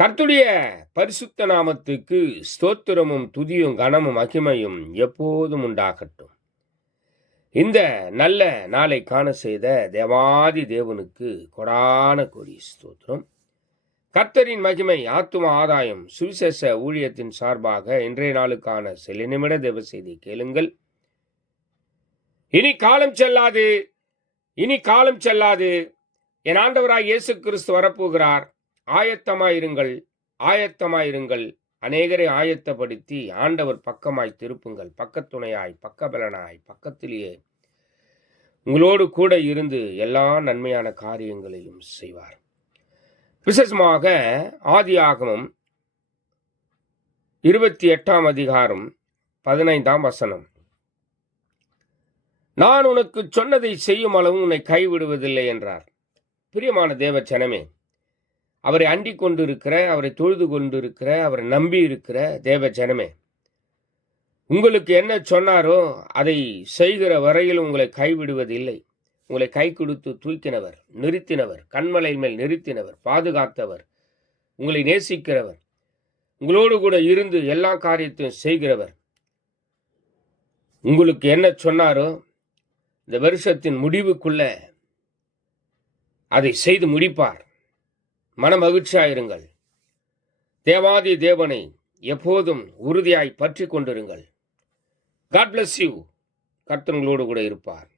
கர்த்தருடைய பரிசுத்த நாமத்துக்கு ஸ்தோத்திரமும் துதியும் கனமும் மகிமையும் எப்போதும் உண்டாகட்டும். இந்த நல்ல நாளை காண செய்த தேவாதி தேவனுக்கு கொடான கோடி ஸ்தோத்திரம். கர்த்தரின் மகிமை ஆத்தும ஆதாயம் சுவிசேஷ ஊழியத்தின் சார்பாக இன்றைய நாளுக்கான சில நிமிட தேவ செய்தி கேளுங்கள். இனி காலம் செல்லாது, இனி காலம் செல்லாது. என் ஆண்டவராய் இயேசு கிறிஸ்து வரப்போகிறார். ஆயத்தமாயிருங்கள், ஆயத்தமாயிருங்கள். அநேகரை ஆயத்தப்படுத்தி ஆண்டவர் பக்கமாய் திருப்புங்கள். பக்கத்துணையாய், பக்கபலனாய், பக்கத்திலேயே உங்களோடு கூட இருந்து எல்லா நன்மையான காரியங்களையும் செய்வார். விசேஷமாக ஆதியாகமம் 28 அதிகாரம் 15 வசனம். நான் உனக்கு சொன்னதை செய்யும் அளவு உன்னை கைவிடுவதில்லை என்றார். பிரியமான தேவ ஜனமே, அவரை அண்டிக் கொண்டிருக்கிற, அவரை தொழுது கொண்டிருக்கிற, அவரை நம்பி இருக்கிற தேவ ஜனமே, உங்களுக்கு என்ன சொன்னாரோ அதை செய்கிற வரையில் உங்களை கைவிடுவதில்லை. உங்களை கை கொடுத்து தூக்கினவர், நிறுத்தினவர், கண்மலை மேல் நிறுத்தினவர், பாதுகாத்தவர், உங்களை நேசிக்கிறவர், உங்களோடு கூட இருந்து எல்லா காரியத்தையும் செய்கிறவர். உங்களுக்கு என்ன சொன்னாரோ இந்த வருஷத்தின் முடிவுக்குள்ள அதை செய்து முடிப்பார். மன மகிழ்ச்சியாயிருங்கள். தேவாதி தேவனை எப்போதும் உறுதியாய் பற்றி கொண்டிருங்கள். God bless you. கர்த்தர் உங்களோடு கூட இருப்பார்.